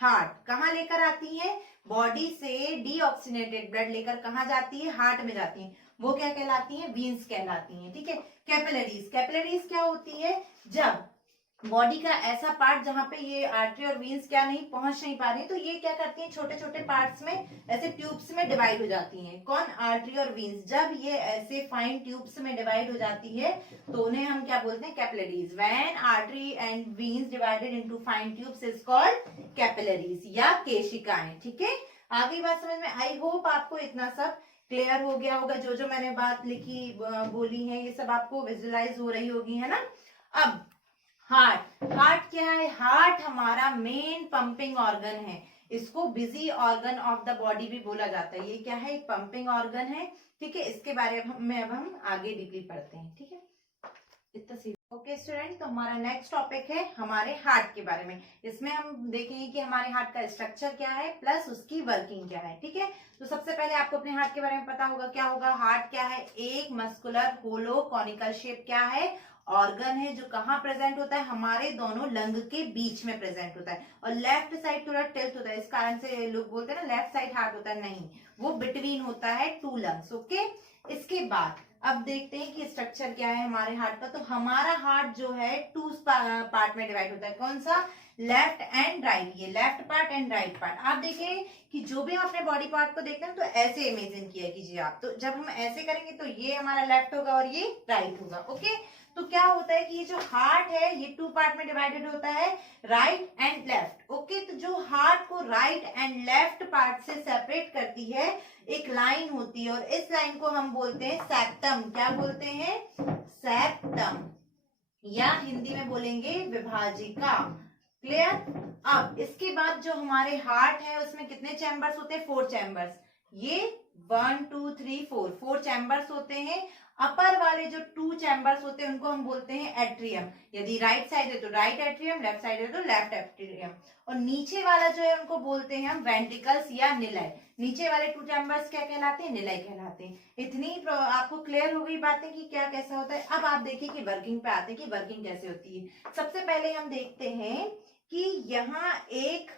heart, कहाँ लेकर आती है, बॉडी से डीऑक्सीजनेटेड ब्लड लेकर कहाँ जाती है, हार्ट में जाती है, वो क्या कहलाती है, वीन्स कहलाती हैं। ठीक है, कैपिलरीज, कैपिलरीज क्या होती है, जब बॉडी का ऐसा पार्ट जहां पे ये आर्टरी और वीन्स क्या नहीं पहुंच नहीं पा रही, तो ये क्या करती हैं, छोटे छोटे पार्ट्स में ऐसे ट्यूब्स में डिवाइड हो जाती हैं। कौन? आर्टरी और वीन्स। जब ये ऐसे फाइन ट्यूब्स में डिवाइड हो जाती है तो उन्हें हम क्या बोलते हैं? Capillaries. When artery and veins divided into fine tubes is called capillaries या केशिकाएं। ठीक है, आगे बात समझ में? आई होप आपको इतना सब क्लियर हो गया होगा। जो जो मैंने बात लिखी बोली है ये सब आपको विजुअलाइज हो रही होगी, है ना। अब हार्ट। हार्ट क्या है? हार्ट हमारा मेन पंपिंग ऑर्गन है। इसको busy organ of the body भी बोला जाता है। ये क्या है? एक पंपिंग ऑर्गन है। ठीक है, इसके बारे में अब हम आगे डीपली पढ़ते हैं। ठीक है, इतना सी। ओके स्टूडेंट, तो हमारा नेक्स्ट टॉपिक है हमारे हार्ट के बारे में। इसमें हम देखेंगे कि हमारे हार्ट का स्ट्रक्चर क्या है प्लस उसकी वर्किंग क्या है। ठीक है, तो सबसे पहले आपको अपने हार्ट के बारे में पता होगा। क्या होगा? हार्ट क्या है? एक मस्कुलर होलो कॉनिकल शेप क्या है? ऑर्गन है, जो कहाँ प्रेजेंट होता है? हमारे दोनों लंग के बीच में प्रेजेंट होता है और लेफ्ट साइड थोड़ा टिल्ट होता है। इस कारण से लोग बोलते हैं ना लेफ्ट साइड हार्ट होता है, नहीं, वो बिटवीन होता है टू लंग्स। ओके, इसके बाद अब देखते हैं कि स्ट्रक्चर क्या है हमारे हार्ट का। तो हमारा हार्ट जो है टू पार्ट में डिवाइड होता है। कौन सा? Left and right. ये left part and right part. आप देखें कि जो भी हम अपने बॉडी पार्ट को देखते हैं तो ऐसे इमेजिन किया कीजिए आप। तो जब हम ऐसे करेंगे तो ये हमारा लेफ्ट होगा और ये राइट होगा। ओके, तो क्या होता है कि ये जो हार्ट है ये टू पार्ट में डिवाइडेड होता है, राइट एंड लेफ्ट। ओके, तो जो हार्ट को राइट एंड लेफ्ट पार्ट से सेपरेट करती है एक लाइन होती है और इस लाइन को हम बोलते हैं सेप्टम। क्या बोलते हैं? सेप्टम, या हिंदी में बोलेंगे विभाजिका। क्लियर? अब इसके बाद जो हमारे हार्ट है उसमें कितने चैम्बर्स होते हैं? 4 चैम्बर्स। ये 1 2 3 4 चैम्बर्स होते हैं। अपर वाले जो 2 चैम्बर्स होते हैं उनको हम बोलते हैं एट्रियम। यदि राइट साइड है तो राइट एट्रियम, लेफ्ट साइड है तो लेफ्ट एट्रियम। और नीचे वाला जो है उनको बोलते हैं हम वेंट्रिकल्स या निलय। नीचे वाले 2 चैम्बर्स क्या कहलाते हैं? निलय कहलाते हैं। इतनी आपको क्लियर हो गई बातें कि क्या कैसा होता है। अब आप देखिए कि वर्किंग पे आते हैं कि वर्किंग कैसे होती है। सबसे पहले हम देखते हैं कि यहाँ एक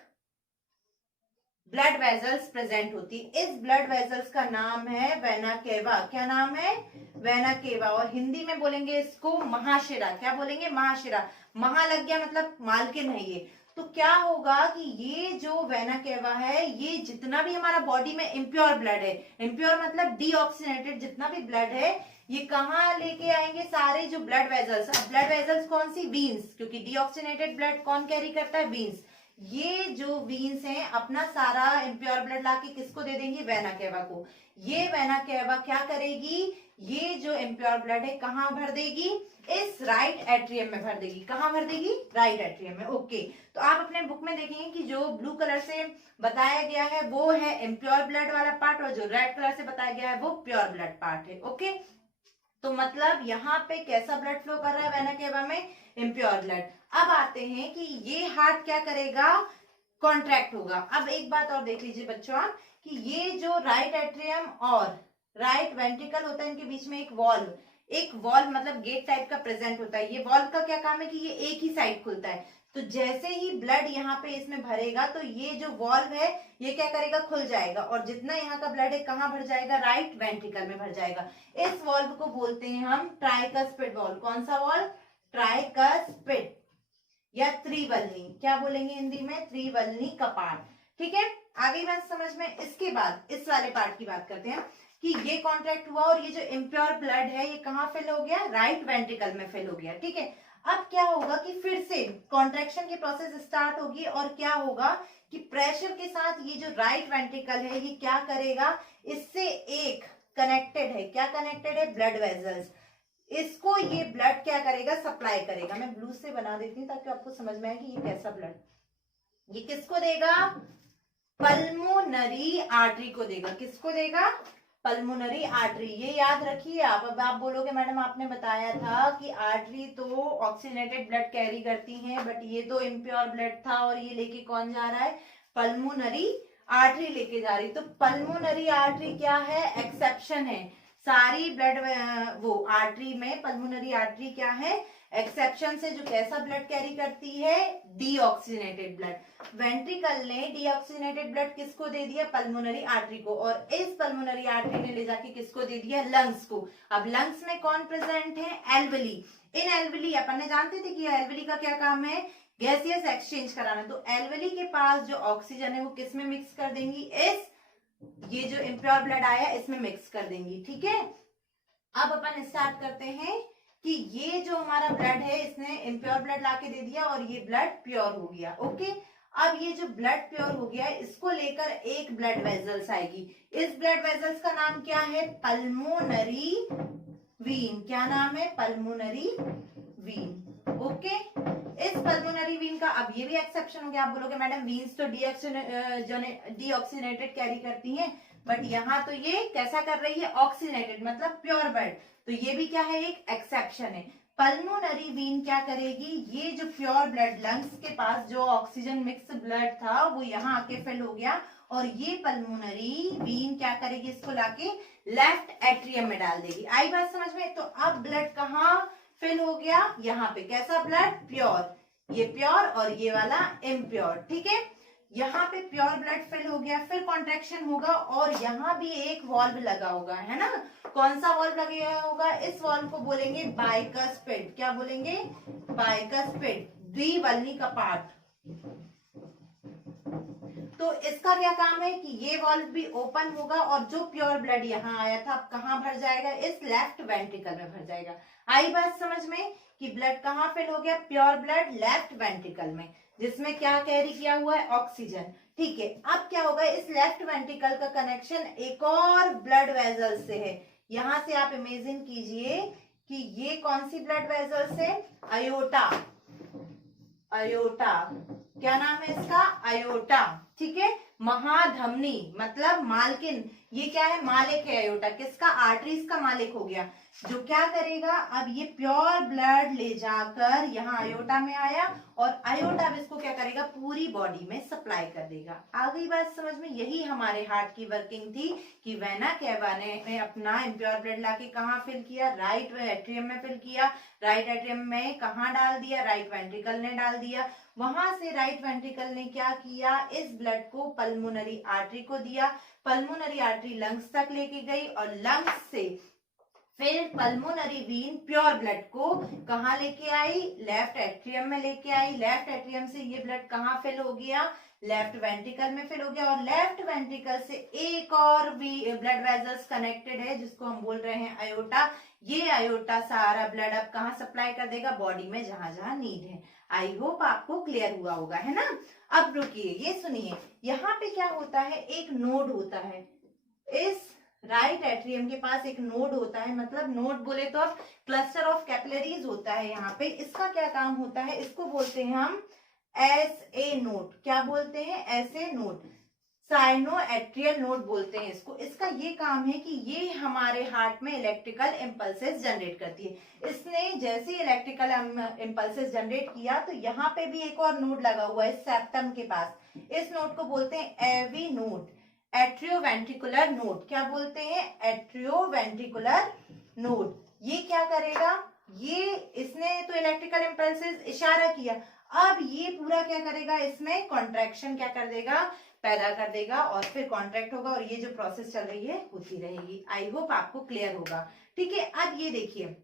ब्लड वेजल्स प्रेजेंट होती है। इस ब्लड वेजल्स का नाम है वेना केवा। क्या नाम है? Vena cava. और हिंदी में बोलेंगे इसको महाशिरा। क्या बोलेंगे? महाशिरा। महा लग गया मतलब मालकिन है ये। तो क्या होगा कि ये जो वेना केवा है ये जितना भी हमारा बॉडी में इम्प्योर ब्लड है, इम्प्योर मतलब डीऑक्सीनेटेड जितना भी ब्लड है, ये कहाँ लेके आएंगे? सारे जो ब्लड वेजल्स। अब ब्लड वेजल्स कौन सी? वीन्स, क्योंकि डीऑक्सीनेटेड ब्लड कौन कैरी करता है? वीन्स। ये जो वीन्स हैं अपना सारा इम्प्योर ब्लड लाके किसको दे देंगे? वेना केवा को। ये वेना केवा क्या करेगी? ये जो इम्प्योर ब्लड है कहाँ भर देगी? इस राइट एट्रियम में भर देगी। कहाँ भर देगी? राइट एट्रियम में। ओके, तो आप अपने बुक में देखेंगे कि जो ब्लू कलर से बताया गया है वो है इम्प्योर ब्लड वाला पार्ट और जो रेड कलर से बताया गया है वो प्योर ब्लड पार्ट है। ओके, तो मतलब यहाँ पे कैसा ब्लड फ्लो कर रहा है वेना केवा में? Impure blood. अब आते हैं कि ये हार्ट क्या करेगा? कॉन्ट्रैक्ट होगा। अब एक बात और देख लीजिए बच्चों आप कि ये जो राइट एट्रियम और राइट वेंट्रिकल होता है इनके बीच में एक वॉल्व मतलब गेट टाइप का प्रेजेंट होता है। ये वॉल्व का क्या काम है कि ये एक ही साइड खुलता है। तो जैसे ही ब्लड यहाँ पे इसमें भरेगा तो ये जो वॉल्व है ये क्या करेगा? खुल जाएगा और जितना यहाँ का ब्लड है कहाँ भर जाएगा? राइट वेंट्रिकल में भर जाएगा। इस वॉल्व को बोलते हैं हम ट्राइकस्पिड वॉल्व। कौन सा वॉल्व? ट्राइकस्पिड या त्रिवलनी। क्या बोलेंगे हिंदी में? त्रिवलनी कपाट। ठीक है, आगे बात समझ में। इसके बाद इस वाले पार्ट की बात करते हैं कि ये कॉन्ट्रैक्ट हुआ और ये जो इम्प्योर ब्लड है ये कहाँ फिल हो गया? राइट वेंट्रिकल में फिल हो गया। ठीक है, अब क्या होगा कि फिर से कॉन्ट्रैक्शन की प्रोसेस स्टार्ट होगी और क्या होगा कि प्रेशर के साथ ये जो राइट वेंट्रिकल है ये क्या करेगा? इससे एक कनेक्टेड है। क्या कनेक्टेड है? Blood vessels. इसको ये ब्लड क्या करेगा? सप्लाई करेगा। मैं ब्लू से बना देती हूँ ताकि आपको समझ में आए कि ये कैसा ब्लड। ये किसको देगा? पल्मोनरी आर्टरी को देगा। किसको देगा? Pulmonary artery. ये याद रखिए आप। अब आप बोलोगे मैडम आपने बताया था कि आर्टरी तो ऑक्सीजनेटेड ब्लड कैरी करती हैं, बट ये तो इम्प्योर ब्लड था और ये लेके कौन जा रहा है? पल्मोनरी आर्टरी लेके जा रही। तो पल्मोनरी आर्टरी क्या है? एक्सेप्शन है। सारी ब्लड वो आर्टरी में, पल्मोनरी आर्टरी क्या है, एक्सेप्शन से जो कैसा ब्लड कैरी करती है, डीऑक्सीजनेटेड ब्लड। वेंट्रिकल ने डीऑक्सीजनेटेड ब्लड किसको दे दिया, पल्मोनरी आर्टरी को, और इस पल्मोनरी आर्टरी ने ले जाके किसको दे दिया, लंग्स को। अब लंग्स में कौन प्रेजेंट है, एल्वेली। इन एल्वेली अपन ने जानते थे कि एल्वेली का क्या काम है, गैसियस एक्सचेंज कराना। तो एल्वेली के पास जो ऑक्सीजन है वो किस में मिक्स कर देंगी, इस ये जो इम्प्योर ब्लड आया इसमें मिक्स कर देंगी। ठीक है, अब अपन स्टार्ट करते हैं कि ये जो हमारा ब्लड है इसने इम्प्योर ब्लड लाके दे दिया और ये ब्लड प्योर हो गया। ओके, अब ये जो ब्लड प्योर हो गया है इसको लेकर एक ब्लड वेजल्स आएगी। इस ब्लड वेजल्स का नाम क्या है, पल्मोनरी वीन। क्या नाम है, पल्मोनरी वीन। ओके, इस पल्मोनरी वीन का, अब ये भी एक्सेप्शन हो गया। आप बोलोगे मैडम वीन्स तो डीऑक्सीजनेटेड कैरी करती हैं, बट यहाँ तो ये कैसा कर रही है, ऑक्सीजनेटेड, मतलब प्योर ब्लड। तो ये भी क्या है, एक एक्सेप्शन है। पल्मोनरी वीन क्या करेगी, ये जो प्योर ब्लड लंग्स के पास जो ऑक्सीजन मिक्स ब्लड था वो यहाँ आके फिल हो गया, और ये पल्मोनरी वीन क्या करेगी, इसको लाके लेफ्ट एट्रियम में डाल देगी। आई बात समझ में। तो अब ब्लड कहाँ फिल हो गया, यहाँ पे। कैसा ब्लड, प्योर, ये प्योर और ये वाला इम्प्योर। ठीक है, यहाँ पे प्योर ब्लड फिल हो गया, फिर कॉन्ट्रैक्शन होगा और यहाँ भी एक वॉल्व लगा होगा, है ना। कौन सा वॉल्व लगा होगा, इस वॉल्व को बोलेंगे बाइकस्पिड। क्या बोलेंगे, बाइकस्पिड, द्विवल्नी का पार्ट। तो इसका क्या काम है कि ये वॉल्व भी ओपन होगा और जो प्योर ब्लड यहाँ आया था अब कहाँ भर जाएगा, इस लेफ्ट वेंट्रिकल में भर जाएगा। आई बात समझ में कि ब्लड कहाँ फिल हो गया, प्योर ब्लड लेफ्ट वेंट्रिकल में, जिसमें क्या कैरी किया हुआ है, ऑक्सीजन। ठीक है, अब क्या होगा, इस लेफ्ट वेंट्रिकल का कनेक्शन एक और ब्लड वेजल से है। यहां से आप इमेजिन कीजिए कि ये कौन सी ब्लड वेजल से, अयोटा। अयोटा, क्या नाम है इसका, अयोटा। ठीक है, महाधमनी मतलब मालकिन, ये क्या है, मालिक है अयोटा, किसका, आर्टरीज का मालिक हो गया। जो क्या करेगा, अब ये प्योर ब्लड ले जाकर यहाँ अयोटा में आया और अयोटा अब इसको क्या करेगा, पूरी बॉडी में सप्लाई कर देगा। आ गई बात समझ में। यही हमारे हार्ट की वर्किंग थी कि वेना कैवा ने अपना इम्प्योर ब्लड लाके कहाँ फिल किया, राइट एट्रियम में फिल किया। राइट एट्रियम में कहाँ डाल दिया, राइट वेंट्रिकल ने डाल दिया। वहां से राइट वेंट्रिकल ने क्या किया, इस ब्लड को पल्मोनरी आर्टरी को दिया। पल्मोनरी आर्टरी लंग्स तक लेके गई और लंग्स से फिर पल्मोनरी वीन प्योर ब्लड को कहाँ लेके आई, लेफ्ट एट्रियम में लेके आई। लेफ्ट एट्रियम से ये ब्लड कहाँ फिल हो गया, लेफ्ट वेंट्रिकल में फिल हो गया। और लेफ्ट वेंट्रिकल से एक और भी ब्लड वेजल्स कनेक्टेड है जिसको हम बोल रहे हैं अयोटा। ये अयोटा सारा ब्लड अब कहाँ सप्लाई कर देगा, बॉडी में जहां जहां नीड है। आई होप आपको क्लियर हुआ होगा, है ना। अब रुकिए, ये सुनिए, यहाँ पे क्या होता है, एक नोड होता है। इस राइट एट्रियम के पास एक नोड होता है, मतलब नोड बोले तो अब क्लस्टर ऑफ कैपिलरीज होता है यहाँ पे। इसका क्या काम होता है, इसको बोलते हैं हम एस ए नोड। क्या बोलते हैं, S A node, cyano atrial node बोलते हैं इसको। इसका ये काम है कि ये हमारे हार्ट में इलेक्ट्रिकल इम्पल्सेस जनरेट करती है। इसने जैसे इलेक्ट्रिकल इम्पल्सेस जनरेट किया तो यहाँ पे भी एक और नोड लगा हुआ है सेप्टम के पास। इस नोड को बोलते हैं एवी नोड, एट्रियोवेंट्रिकुलर नोड। क्या बोलते हैं, एट्रियोवेंट्रिकुलर नोड। ये क्या करेगा, ये इसने तो इलेक्ट्रिकल इम्पल्सेस इशारा किया, अब ये पूरा क्या करेगा, इसमें कॉन्ट्रैक्शन क्या कर देगा, पैदा कर देगा और फिर कॉन्ट्रैक्ट होगा और ये जो प्रोसेस चल रही है होती रहेगी। आई होप आपको क्लियर होगा। ठीक है, अब ये देखिए,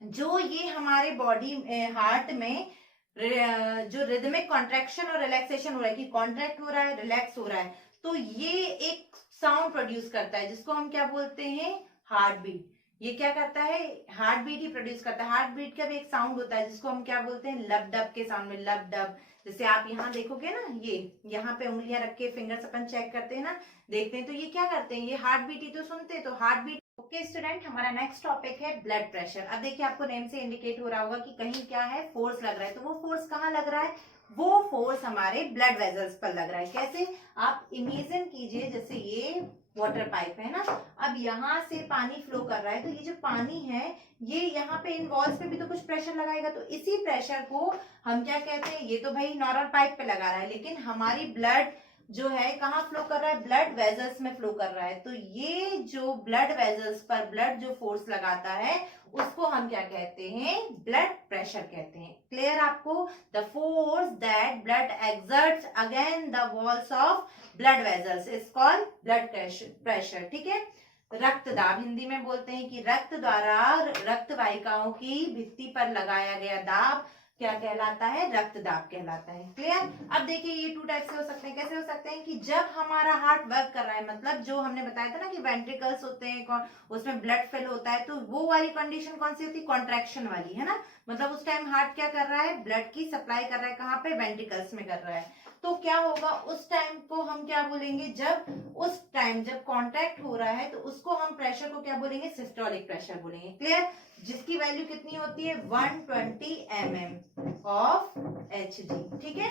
जो ये हमारे बॉडी हार्ट में जो रिदमिक कॉन्ट्रैक्शन और रिलैक्सेशन हो रहा है, कि कॉन्ट्रैक्ट हो रहा है, रिलैक्स हो रहा है, तो ये एक साउंड प्रोड्यूस करता है जिसको हम क्या बोलते हैं, हार्ट बीट। ये क्या करता है, हार्ट बीट ही प्रोड्यूस करता है। हार्ट बीट का भी एक साउंड होता है जिसको हम क्या बोलते हैं, लब डब के साउंड में, लब डब। जैसे आप यहाँ देखोगे ना, ये यहाँ पे उंगलियां रख के फिंगर्स अपन चेक करते हैं ना, देखते हैं, तो ये क्या करते हैं, ये हार्ट बीट ही तो सुनते हैं, तो हार्ट बीट। ओके स्टूडेंट, हमारा नेक्स्ट टॉपिक है ब्लड प्रेशर। अब देखिए, आपको नेम से इंडिकेट हो रहा होगा कि कहीं क्या है, फोर्स लग रहा है। तो वो फोर्स कहाँ लग रहा है, वो फोर्स हमारे ब्लड वेजल्स पर लग रहा है। कैसे, आप इमेजिन कीजिए, जैसे ये वाटर पाइप है ना, अब यहाँ से पानी फ्लो कर रहा है, तो ये जो पानी है ये यहाँ पे इन वॉल्स पे भी तो कुछ प्रेशर लगाएगा, तो इसी प्रेशर को हम क्या कहते हैं, ये तो भाई नॉर्मल पाइप पे लगा रहा है, लेकिन हमारी ब्लड जो है कहाँ फ्लो कर रहा है, ब्लड वेजल्स में फ्लो कर रहा है। तो ये जो ब्लड वेजल्स पर ब्लड जो फोर्स लगाता है उसको हम क्या कहते हैं, ब्लड प्रेशर कहते हैं। क्लियर आपको, the force that blood exerts again the walls of blood vessels is called blood pressure. ठीक है, रक्तदाब हिंदी में बोलते हैं कि रक्त द्वारा रक्त वाहिकाओं की भित्ति पर लगाया गया दाब क्या कहलाता है, रक्तदाब कहलाता है। क्लियर। अब देखिए ये टू टाइप से हो सकते हैं। कैसे हो सकते हैं कि जब हमारा हार्ट वर्क कर रहा है, मतलब जो हमने बताया था ना कि वेंट्रिकल्स होते हैं, उसमें ब्लड फिल होता है, तो वो वाली कंडीशन कौन सी होती है, कॉन्ट्रैक्शन वाली, है ना। मतलब उस टाइम हार्ट क्या कर रहा है, ब्लड की सप्लाई कर रहा है, कहाँ पे, वेंट्रिकल्स में कर रहा है। तो क्या होगा उस टाइम को हम क्या बोलेंगे, जब उस टाइम जब कॉन्ट्रैक्ट हो रहा है तो उसको हम प्रेशर को क्या बोलेंगे, सिस्टोलिक प्रेशर बोलेंगे। क्लियर, जिसकी वैल्यू कितनी होती है, 120 mm ऑफ Hg। ठीक है,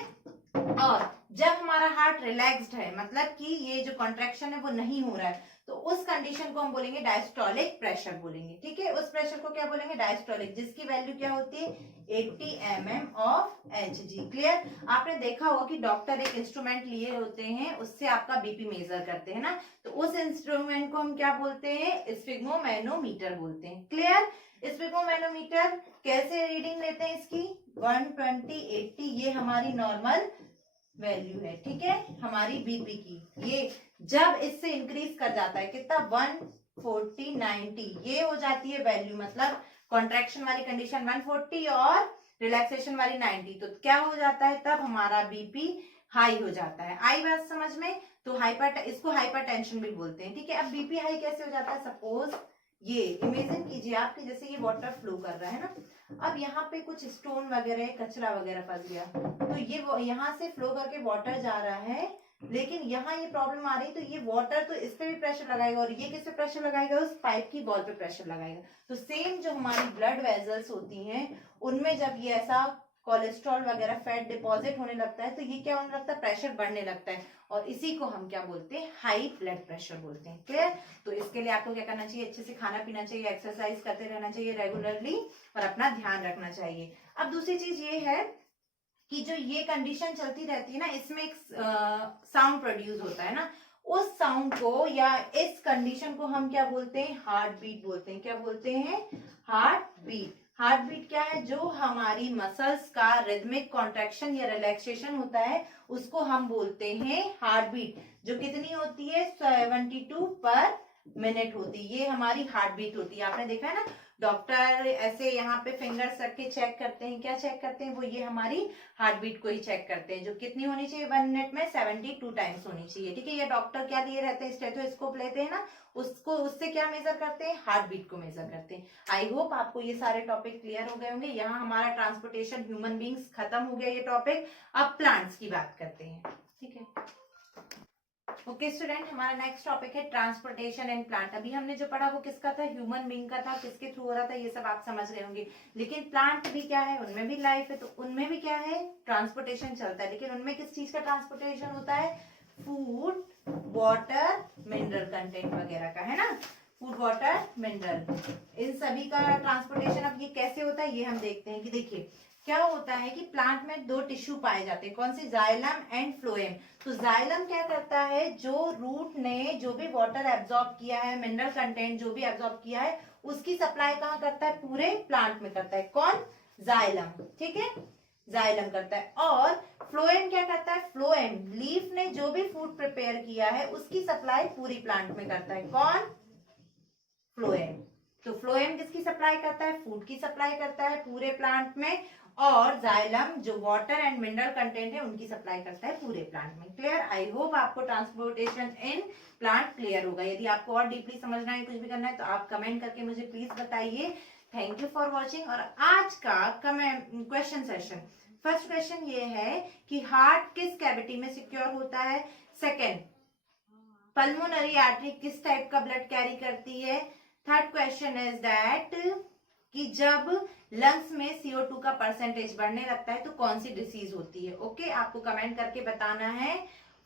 और जब हमारा हार्ट रिलैक्स्ड है, मतलब कि ये जो कॉन्ट्रैक्शन है वो नहीं हो रहा है, तो उस कंडीशन को हम बोलेंगे डायस्टोलिक प्रेशर बोलेंगे। ठीक है, उस प्रेशर को क्या बोलेंगे, डायस्टोलिक, जिसकी वैल्यू क्या होती है, 80 mm ऑफ Hg। क्लियर। आपने देखा होगा कि डॉक्टर एक इंस्ट्रूमेंट लिए होते हैं, उससे आपका बीपी मेजर करते हैं ना, तो उस इंस्ट्रूमेंट को हम क्या बोलते हैं, स्फिग्मोमैनोमीटर बोलते हैं। क्लियर। स्फिग्मोमैनोमीटर कैसे रीडिंग लेते हैं इसकी, 120, 80, ये हमारी नॉर्मल वैल्यू है। ठीक है, हमारी बीपी की। ये जब इससे इंक्रीज कर जाता है कितना, 140, 90, ये हो जाती है वैल्यू, मतलब कॉन्ट्रैक्शन वाली कंडीशन 140 और रिलैक्सेशन वाली 90, तो क्या हो जाता है, तब हमारा बीपी हाई हो जाता है। आई बात समझ में। तो इसको हाइपरटेंशन भी बोलते हैं। ठीक है, अब बीपी हाई कैसे हो जाता है, सपोज ये इमेजिन कीजिए आपकी, जैसे ये वाटर फ्लो कर रहा है ना, अब यहाँ पे कुछ स्टोन वगैरह कचरा वगैरह फंस गया, तो ये यहाँ से फ्लो करके वाटर जा रहा है, लेकिन यहाँ ये प्रॉब्लम आ रही है, तो ये वाटर तो इस पे भी प्रेशर लगाएगा और ये किस पे प्रेशर लगाएगा, उस पाइप की वॉल पे प्रेशर लगाएगा। तो सेम जो हमारी ब्लड वेजल्स होती हैं उनमें जब ये ऐसा कोलेस्ट्रॉल वगैरह फैट डिपॉजिट होने लगता है, तो ये क्या होने लगता है, प्रेशर बढ़ने लगता है, और इसी को हम क्या बोलते हैं, हाई ब्लड प्रेशर बोलते हैं। क्लियर। तो इसके लिए आपको क्या करना चाहिए, अच्छे से खाना पीना चाहिए, एक्सरसाइज करते रहना चाहिए रेगुलरली, और अपना ध्यान रखना चाहिए। अब दूसरी चीज ये है कि जो ये कंडीशन चलती रहती है ना, इसमें एक साउंड प्रोड्यूस होता है ना, उस साउंड को या इस कंडीशन को हम क्या बोलते हैं, हार्ट बीट बोलते हैं। क्या बोलते हैं, हार्ट बीट। हार्ट बीट क्या है, जो हमारी मसल्स का रिदमिक कॉन्ट्रैक्शन या रिलैक्सेशन होता है उसको हम बोलते हैं हार्ट बीट, जो कितनी होती है, 72 पर मिनट होती है, ये हमारी हार्ट बीट होती है। आपने देखा है ना, डॉक्टर ऐसे यहाँ पे फिंगर्स रख के चेक करते हैं, क्या चेक करते हैं, वो ये हमारी हार्ट बीट को ही चेक करते हैं, जो कितनी होनी चाहिए, 1 मिनट में 72 टाइम्स होनी चाहिए। ठीक है, ये डॉक्टर क्या लिए रहते हैं, स्टेथोस्कोप लेते हैं ना, उसको उससे क्या मेजर करते हैं, हार्ट बीट को मेजर करते हैं। आई होप आपको ये सारे टॉपिक क्लियर हो गए होंगे। यहाँ हमारा ट्रांसपोर्टेशन ह्यूमन बींग्स खत्म हो गया ये टॉपिक। अब प्लांट्स की बात करते हैं। ठीक है, ओके स्टूडेंट, हमारा नेक्स्ट टॉपिक है ट्रांसपोर्टेशन एंड प्लांट। अभी हमने जो पढ़ा वो किसका था, ह्यूमन बीइंग का था, किसके थ्रू हो रहा था, ये सब आप समझ गए होंगे। लेकिन प्लांट भी क्या है, उनमें भी लाइफ है, तो उनमें भी क्या है, ट्रांसपोर्टेशन चलता है। लेकिन उनमें किस चीज का ट्रांसपोर्टेशन होता है, फूड, वाटर, मिनरल कंटेंट वगैरह का, है ना, फूड, वाटर, मिनरल, इन सभी का ट्रांसपोर्टेशन। अब ये कैसे होता है ये हम देखते हैं कि देखिए क्या होता है कि प्लांट में दो टिश्यू पाए जाते हैं, कौन सी, जाइलम एंड फ्लोएम। तो जाइलम क्या करता है, जो रूट ने जो भी वाटर एब्जॉर्ब किया है, मिनरल कंटेंट जो भी एब्जॉर्ब किया है, उसकी सप्लाई कहाँ करता है, पूरे प्लांट में करता है, कौन, जाइलम। ठीक है, जाइलम करता है। और फ्लोएम क्या करता है, फ्लोएम लीफ ने जो भी फूड प्रिपेयर किया है उसकी सप्लाई पूरी प्लांट में करता है, कौन, फ्लोएम। तो फ्लोएम किसकी सप्लाई करता है, फूड की सप्लाई करता है पूरे प्लांट में, और जाइलम जो वाटर एंड मिनरल कंटेंट है उनकी सप्लाई करता है पूरे प्लांट में। क्लियर। आई होप आपको ट्रांसपोर्टेशन इन प्लांट क्लियर होगा। यदि आपको और डीपली समझना है, कुछ भी करना है, तो आप कमेंट करके मुझे प्लीज बताइए। Thank you for watching. और आज का क्वेश्चन सेशन, फर्स्ट क्वेश्चन ये है कि हार्ट किस कैविटी में सिक्योर होता है, सेकेंड पल्मोनरी आर्टरी किस टाइप का ब्लड कैरी करती है, थर्ड क्वेश्चन इज दैट कि जब लंग्स में CO2 का परसेंटेज बढ़ने लगता है तो कौन सी डिसीज होती है। ओके, आपको कमेंट करके बताना है।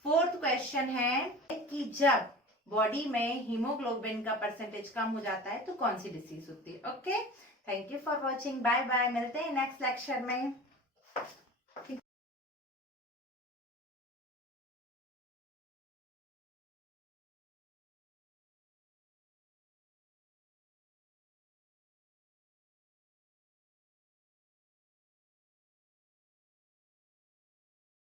फोर्थ क्वेश्चन है कि जब बॉडी में हीमोग्लोबिन का परसेंटेज कम हो जाता है तो कौन सी डिसीज होती है। Okay, thank you for watching, bye bye, मिलते हैं नेक्स्ट लेक्चर में।